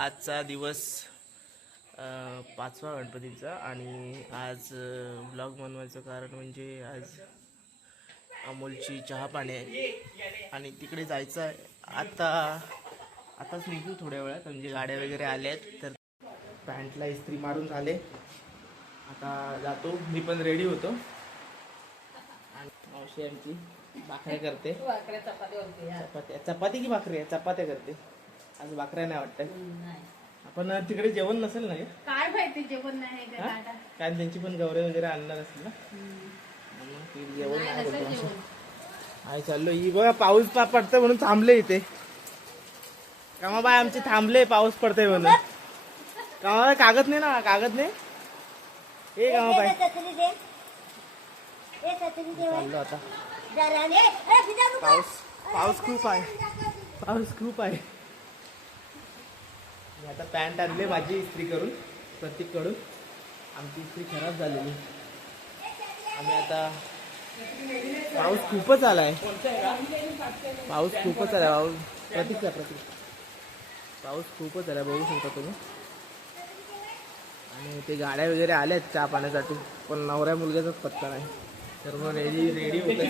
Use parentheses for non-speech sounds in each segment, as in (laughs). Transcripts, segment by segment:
आजचा दिवस पाचवा गणपतीचा आणि आज ब्लॉग बनवायचं कारण म्हणजे आज अमोलची चहा पाणी आहे आणि तिकडे जायचं आहे. आता आताच निघू थोड्या वेळात म्हणजे गाड्या वगैरे आल्या आहेत तर पॅन्टला इस्त्री मारून झाले. आता जातो. मी पण रेडी होतो. आणि मावशी आमची भाकऱ्या करते. चपात्या चपाती की भाकरी आहे? चपात्या करते. आज भाकऱ्या नाही वाटतं आपण तिकडे जेवण नसेल ना? काय माहिती जेवण नाही हा? कारण त्यांची पण गौरे वगैरे आणणार असेल ना? जेवण नाही चाललो. ही बघा पाऊस पा पडतोय म्हणून थांबले इथे. कामाबाई आमचे थांबले पाऊस पडतोय म्हणून. कामाबाई कागद नाही ना? कागद नाही? ए कामाबाई चाललो आता. पाऊस पाऊस खूप आहे. पाऊस खूप आहे. मी आता पॅन्ट आणले माझी इस्त्री करून प्रतीककडून. आमची इस्त्री खराब झालेली. आम्ही आता पाऊस खूपच आलाय. पाऊस खूपच आलाय. पाऊस प्रतीकचा प्रतीक. पाऊस खूपच आलाय बघू शकता तुम्ही. आणि ते गाड्या वगैरे आल्यात चहा पाण्यासाठी पण नवऱ्या मुलग्याचाच पत्ता नाही. सर्व. रेडी रेडी होते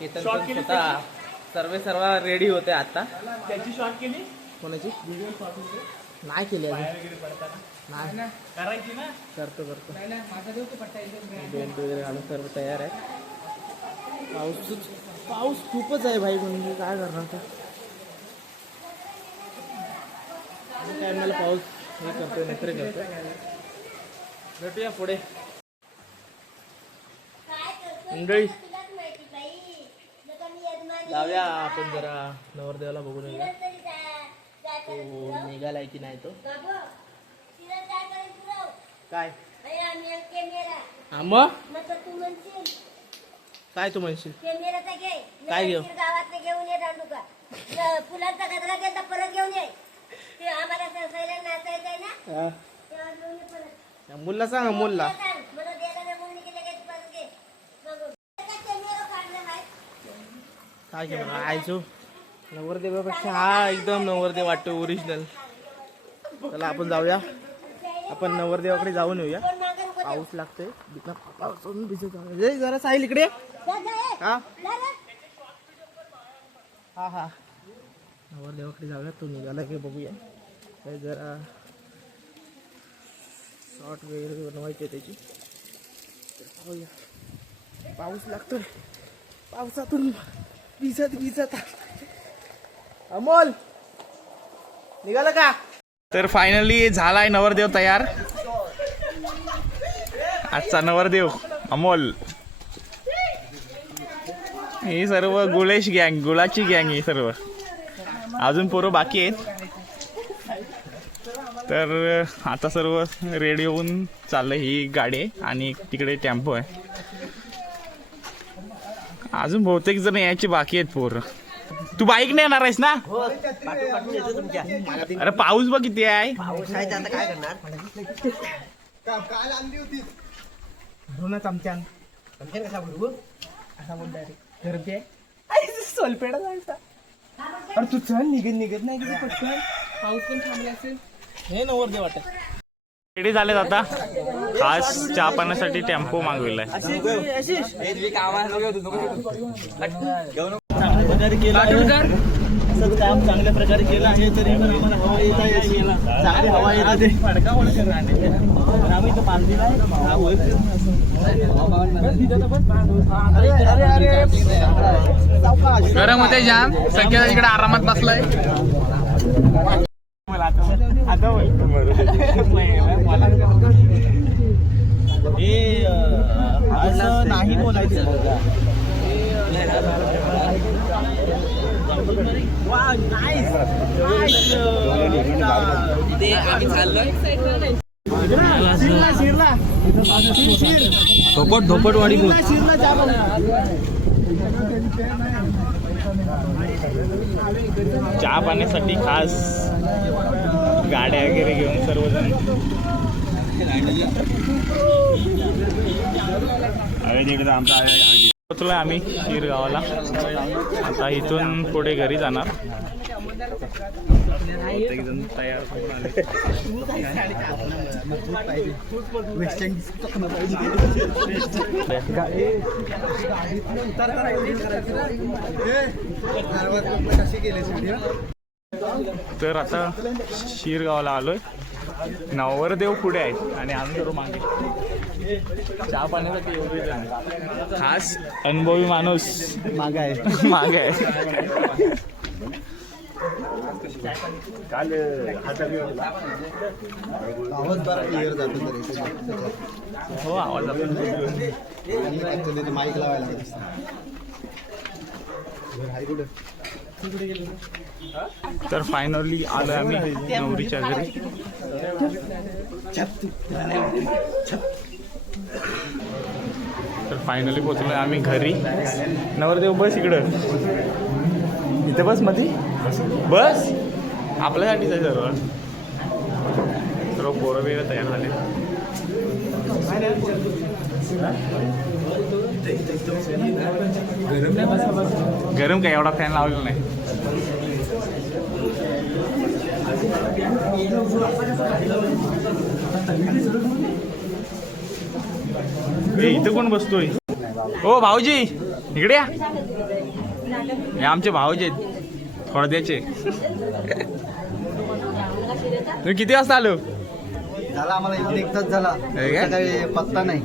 केतन स्वतः सर्व सर्व रेडी होते आता. त्याची शॉर्ट केली? कोणाची? नाही केली अजून. नाही. करतो करतो. बेल्ट वगैरे घालून सर्व तयार आहे. पाऊस पाऊस खूपच आहे भाई म्हणजे काय करणार आता? काय मला पाऊस हे करतोय नेत्र करतोय. भेटूया पुढे. मंडळी. जाऊया आपण जरा नवरदेवाला बघून येऊया. तो निघालाय की नाही तो? काय हा मग? काय तू म्हणशील? काय घेऊ? गावात घेऊन ये दांडूका. फुलांचा गजरा गेला परत घेऊन ये. ते आम्हाला नाचायचंय ना? अमोलला सांग अमोलला सांग, मला द्यायला नाही म्हणून की लगेच परत घे. बघू. त्याचा कॅमेरा काढला माहीत? काय घेऊन आयचो नवरदेवापेक्षा हा एकदम नवरदेव वाटतो ओरिजिनल चला आपण जाऊया. आपण नवरदेवाकडे जाऊन येऊया. पाऊस लागतोय. पावसातून भिजत जरा साहिल इकडे हा? हा हा. नवरदेवाकडे जाऊया. तो निघाला की बघूया. काय जरा शॉर्ट वगैरे बनवायचे त्याची. पाऊस लागतोय. पावसातून भिजत भिजत अमोल निघालं का? तर फायनली झालाय नवरदेव तयार. आजचा नवरदेव अमोल. ही सर्व गुळेश गँग गुळाची गँग ही सर्व. अजून पोरं बाकी आहेत. तर आता सर्व रेडी होऊन चाललं ही गाडी आहे आणि तिकडे टेम्पो आहे. अजून बहुतेक जण यायची बाकी आहेत पोरं. तू बाईक नाही येणार आहेस ना? अरे पाऊस बघ किती आहे. भरूनच आमच्यान कसा भरू असा बोल डायरेक्ट गरबी आहे सोलपेडा जायचा. अरे तू चल निघत निघत नाही किती पटकन. पाऊस पण थांबला असेल. हे नवर वाटत. रेडी झालेत आता? खास चहा पाण्यासाठी टेम्पो मागविलाय. चांगल्या प्रकारे केलं आहे. असंच काम चांगल्या प्रकारे केलं आहे. तरी पण आम्हाला हवा येत आहे. अशी. चांगली हवा येत आहे. तर आम्ही इथं बांधलेला आहे. हा वर अरे, अरे, अरे. सावकाश. गरम होते जाम. संख्या इकडे आरामात बसलाय. आता हे अं, असं नाही बोलायचं वा नाईस शिरला शिरला धोपट धोपटवाडी शिरला चहा पाण्यासाठी खास गाड्या वगैरे घेऊन सर्वजण. पोचलोय आम्ही शिरगावाला. आता इथून पुढे घरी जाणार. तर आता शिरगावला आलोय. नवरदेव पुढे आहेत आणि आम्ही मागे. चहा पाण्यासाठी एवढे खास अनुभवी माणूस. मागे आहे. मागे आहे. काल आवाज बरा क्लिअर जातो हो आवाज माईक लावायला तर फायनली आलोय आम्ही नवरीच्या घरी. तर फायनली पोचलोय आम्ही घरी. नवरदेव बस इकडं. इथं बसमध्ये बस. आपल्यासाठीच आहे सर्व. सर्व पोरं बिरं तयार झाले. गरम काय? एवढा फॅन लावलेला नाही. इथं कोण बसतोय? हो भाऊजी इकडे या. हे आमचे भाऊजी आहेत. थोडद्याचे तुम्ही किती वाजता आलो? झाला आम्हाला येऊन एक तास झाला. हे काय? काही पत्ता नाही.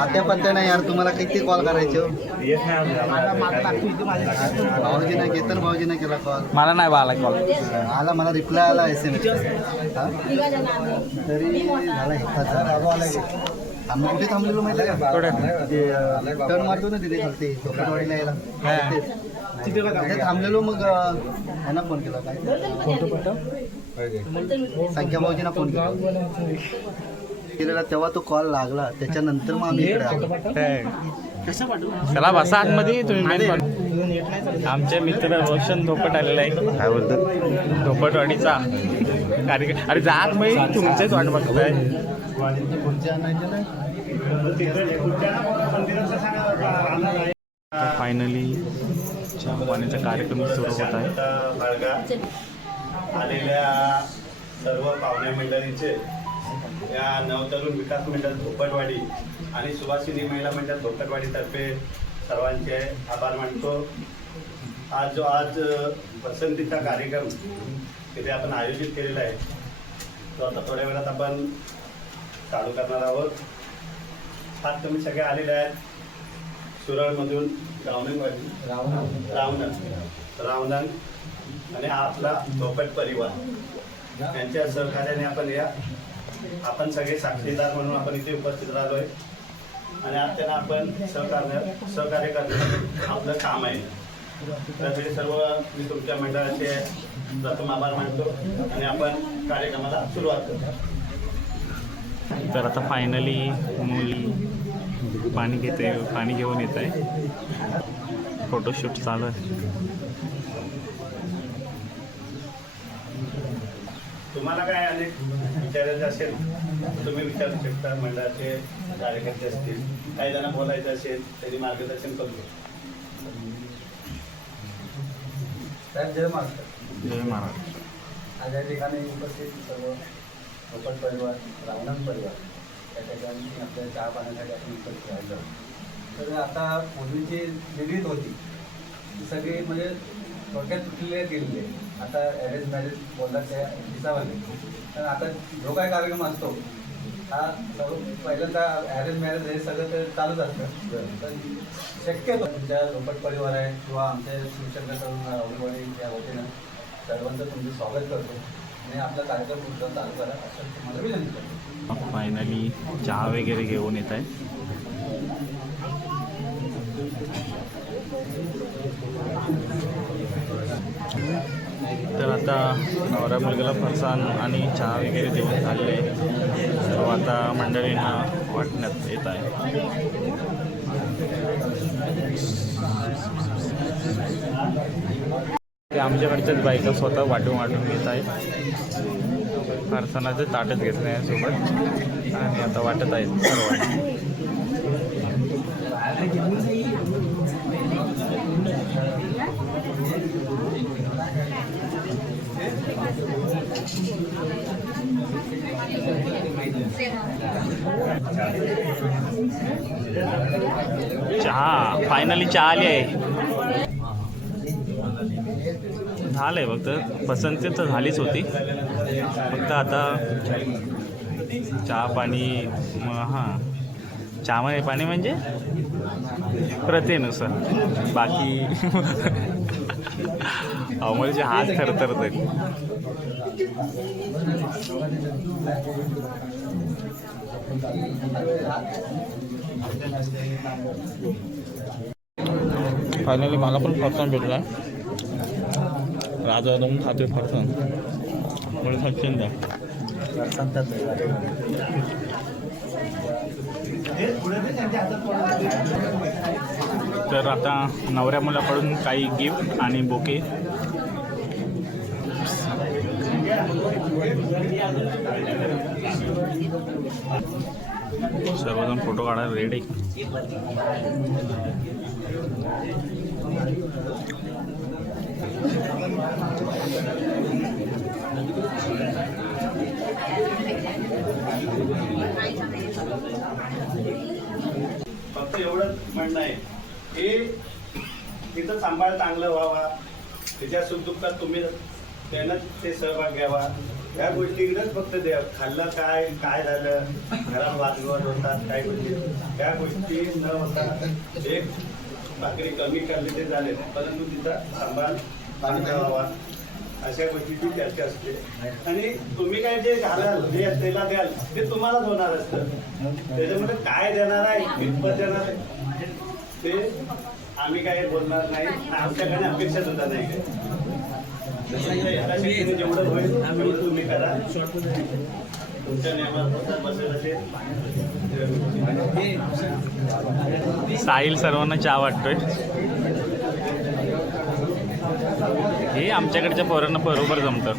आता पत्ता नाही यार तुम्हाला किती कॉल करायचे हो? भाऊजी नाही घेत तर भाऊजी नाही केला कॉल मला नाही बा आला कॉल आला मला रिप्लाय आला एस एम तरी झाला एक तास झाला. आम्ही कुठे थांबलेलो माहिती आहे का? कुठे? टर्न मारतो ना तिथे खालती टोकनवाडीला यायला. हा. तिथे थांबलेलो मग ह्यांना फोन केला काय संख्या भाऊजींना फोन केला केलेला तेव्हा तो कॉल लागला त्याच्यानंतर मग आम्ही इकडे आलो चला बसा आतमध्ये तुम्ही main पण- आमचे मित्र रोशन धोपट आलेला आहे काय बोलतात धोपटवाडीचा कार्यक्रम अरे जा आतमध्ये तुमचेच वाट बघताय फायनली चहा पाण्याचा कार्यक्रम सुरू होत आहे. आलेल्या सर्व पाहुण्या मंडळींचे या नवतरुण विकास मंडळ धोपटवाडी आणि सुभाषिनी महिला मंडळ धोपटवाडीतर्फे सर्वांचे आभार मानतो. आज जो आज पसंतीचा कार्यक्रम तिथे आपण आयोजित केलेला आहे तो आता थोड्या वेळात आपण चालू करणार आहोत. आज तुम्ही सगळे आलेले आहेत. सुरळमधून रावणवाडी रावणन. रावणन आणि आपला धोपट परिवार. यांच्या सहकार्याने आपण या. आपण सगळे साक्षीदार म्हणून आपण इथे उपस्थित राहिलोय. आणि आज त्यांना आपण सहकार्य सहकार्य करणं आपलं काम आहे. त्यासाठी सर्व मी तुमच्या मंडळाचे प्रथम आभार मानतो. आणि आपण कार्यक्रमाला सुरुवात करतो. तर आता फायनली मुली पाणी घेते पाणी घेऊन येत आहे. फोटोशूट चालू आहे. तुम्हाला काय अनेक विचारायचं असेल? तर तुम्ही विचारू शकता मंडळाचे कार्यकर्ते असतील काही जण बोलायचं असेल त्यांनी मार्गदर्शन करू साहेब जय महाराष्ट्र. जय महाराज आज या ठिकाणी उपस्थित सर्व परिवार रावणन परिवार त्याच्यासाठी आपल्या चहा पाण्यासाठी आपण उपस्थित राहिलो तर आता पूर्वीची निधीत होती. ती सगळी म्हणजे थोडक्यात क्लिअर गेलेली आहे. आता अरेंज मॅरेज बोलतात त्या दिसावाले तर आता जो काय कार्यक्रम असतो हा सर्व पहिल्यांदा अरेंज मॅरेज हे सगळं तर चालूच असतं. पण शक्यतो तुमच्या झोपट परिवार आहे किंवा आमच्या शिवशंकरकडून तरुण आवडीवाडी या वतीनं सर्वांचं तुमचं स्वागत करतो. आणि आपला कार्यक्रम पुढचा चालू करा असं तुम्हाला विनंती करतो. फायनली चहा वगैरे घेऊन येत आहे. तर आता नवरा मुलगाला फरसाण आणि चहा वगैरे देऊन झाले सर्व आता मंडळींना वाटण्यात येत आहे. आमच्याकडच्याच बायका स्वतः वाटून वाटून घेत आहेत. फरसाणाचे ताटच घेत नाही सोबत. आणि आता वाटत आहे चहा फायनली चहा आली आहे. झालं आहे फक्त. पसंती तर झालीच होती. फक्त आता चहा पाणी हां. चहामध्ये पाणी म्हणजे? प्रथेनुसार. बाकी (laughs) अमोलचे हात थरथरत आहेत फायनली मला पण फरसाण भेटला राजा जाऊन खातोय फरसाण मला सचिन द्या तर आता नवऱ्या मुलाकडून काही गिफ्ट आणि बोके सर्वजण फोटो काढायला रेडी फक्त एवढंच म्हणणं आहे. हे तिथं सांभाळ चांगलं व्हावा. त्याच्या सुखदुःखात तुम्ही त्यांना ते सहभाग घ्यावा. या गोष्टीकडेच फक्त द्या. खाल्लं काय काय झालं? घरात वादविवाद होतात काय गोष्टी. त्या गोष्टी न होता एक भाकरी कमी करले ते झाले परंतु तिथं सांभाळ पाणी द्यावा अशा गोष्टीची चर्चा असते. आणि तुम्ही काय जे घालाल जे त्याला द्याल ते तुम्हालाच होणार असतं. त्याच्यामुळे काय देणार आहे? कितपत देणार आहे? ते आम्ही काय बोलणार नाही. आमच्याकडे अपेक्षा सुद्धा नाही. काय जेवढं होईल तुम्ही करा. तुमच्या नियमानुसार बसेल असेल. साहिल सर्वांना चहा वाटतोय. हे आमच्याकडच्या पोरांना बरोबर जमतं.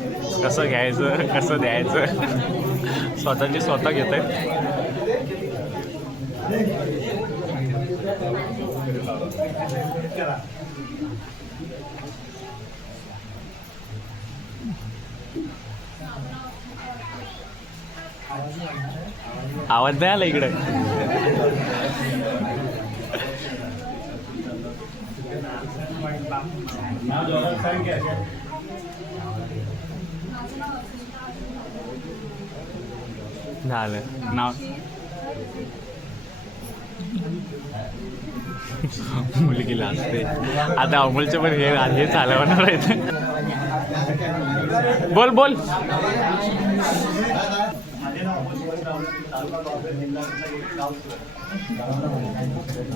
कसं घ्यायचं कसं द्यायचं. स्वतःची स्वतः घेत आहेत. आवाज नाही आला इकडे. झालं. नाव? मुलगीला असते आता अमोलचे पण हे हे चालवणार आहेत बोल बोल.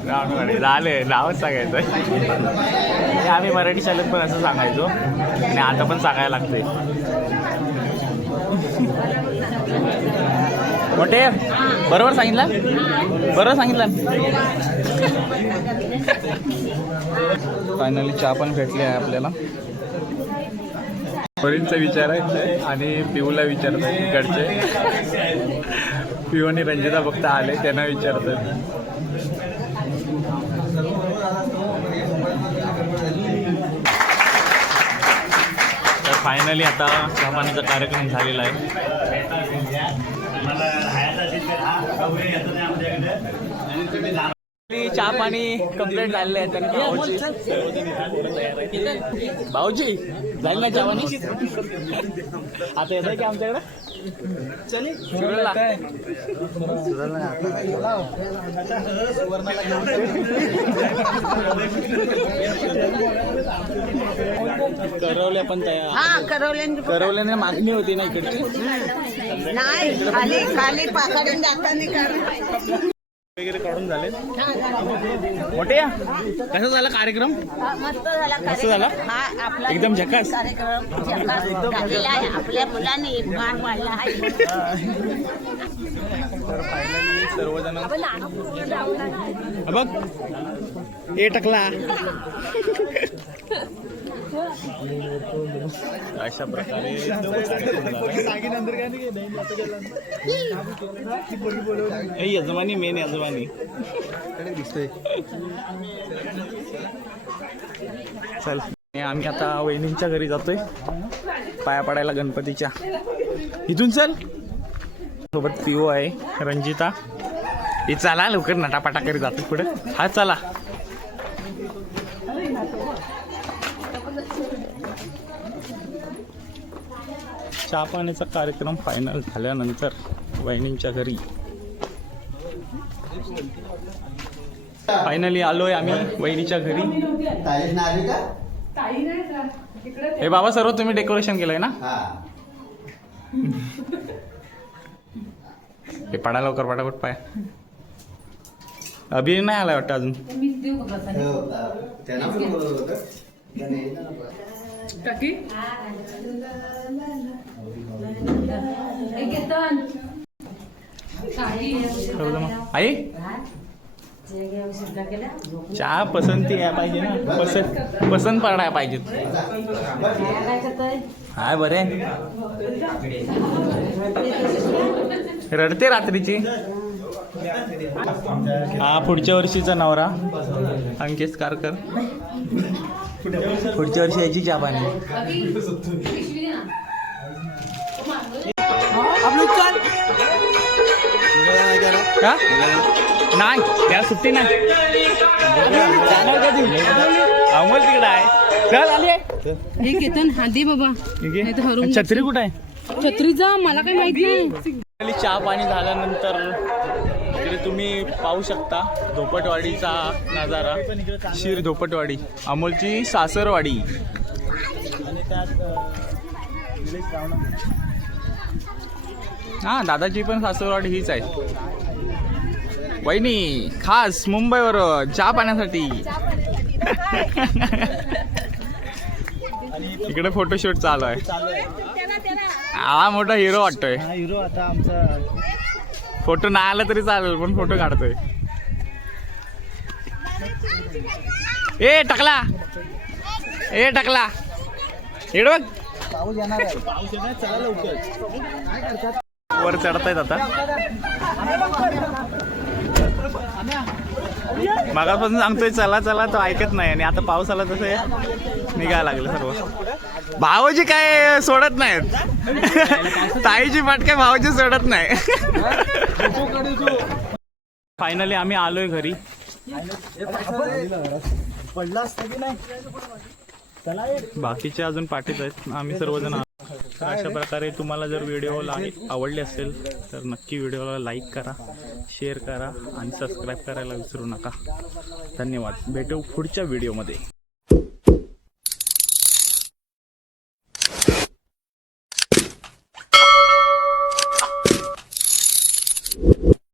रावणवाडी झाले नावच सांगायचं हे आम्ही मराठी शाळेत पण असं सांगायचो. आणि आता पण सांगायला लागते. मोठे बरोबर सांगितलं? बरोबर सांगितलं? फायनली चहा पण भेटली आहे आपल्याला. परींचा विचार आहे आणि पिऊला विचारत आहे इकडचे. पिऊ आणि रंजिता फक्त आले त्यांना विचारतात तर फायनली आता चहापाण्याचा कार्यक्रम झालेला आहे. चहा पाणी कंप्लीट झालेलं आहे तर भाऊजी झाली ना चहा पाणी आता येत की आमच्याकडे? करवल्या पण तयार. हा करवल्यांची करवल्याने मागणी होती ना इकडची. नाही खाली खाली पाकडून जाताना कर वगैरे काढून झाले. मोठे या. कसा झाला कार्यक्रम? मस्त झाला मस्त झाला? हा आपला एकदम झकास? कार्यक्रम झकास झालेला आहे. आपल्या मुलांनी मान वाढला आहे. तर फायनली सर्वजण हा बघ. ए टकला. अशा प्रकारे यजमानी मेन यजमानी. चल. आम्ही आता वहिनींच्या घरी जातोय. पाया पडायला गणपतीच्या. इथून चल. सोबत पिओ आहे रंजिता. हे चला लवकर नटापाटा करी जातो पुढे. हा चला. चहा पाण्याचा कार्यक्रम फायनल झाल्यानंतर वहिनींच्या घरी. फायनली आलोय आम्ही वहिनीच्या घरी. हे बाबा सर्व तुम्ही डेकोरेशन केलंय ना? हे. पडा लवकर पटापट पाय. अभि नाही आलाय वाटतं अजून? त्यांना आई? चहा पसंती याय पाहिजे ना. पसंत पसंत पडाय पाहिजेत हाय बरे. रडते रात्रीची. हा पुढच्या वर्षीचा नवरा. अंकेश कारकर. पुढच्या वर्षी यायची चहा पाणी. का? नाही त्या सुट्टी नाही. अमोल तिकडे आहे. चल आली. हे हा दे बाबा. ठीक नाही तर हरवून आहे. छत्री कुठे आहे? छत्रीचा मला काही माहीत नाही. चहा पाणी झाल्यानंतर इकडे तुम्ही पाहू शकता धोपटवाडीचा नजारा. शिर धोपटवाडी अमोलची सासरवाडी. हा दादाची पण सासरवाडी हीच आहे. वहिनी खास मुंबईवर चहा पाण्यासाठी. इकडे फोटोशूट चालू आहे. हा मोठा हिरो वाटतोय. हिरो आता आमचा. फोटो नाही आला तरी चालेल पण फोटो काढतोय. ए टकला. ए टकला. इकडे बघ. पाऊस येणार आहे. पाऊस येणार चला लवकर. वर चढतायत आता. मागापासून सांगतोय चला चला तो ऐकत नाही. आणि आता पाऊस आला तसं निघायला लागलं सर्व. भावजी काय सोडत नाहीत. ताईची पाट काय भाऊजी सोडत नाही. फायनली आम्ही आलोय घरी. पडला की नाही बाकीचे अजून पाठीत आहेत. आम्ही सर्वजण तर अशा प्रकारे तुम्हाला जर व्हिडिओ आवडले असेल तर नक्की व्हिडिओला लाईक करा शेअर करा आणि सबस्क्राईब करायला विसरू नका. धन्यवाद. भेटू पुढच्या व्हिडिओमध्ये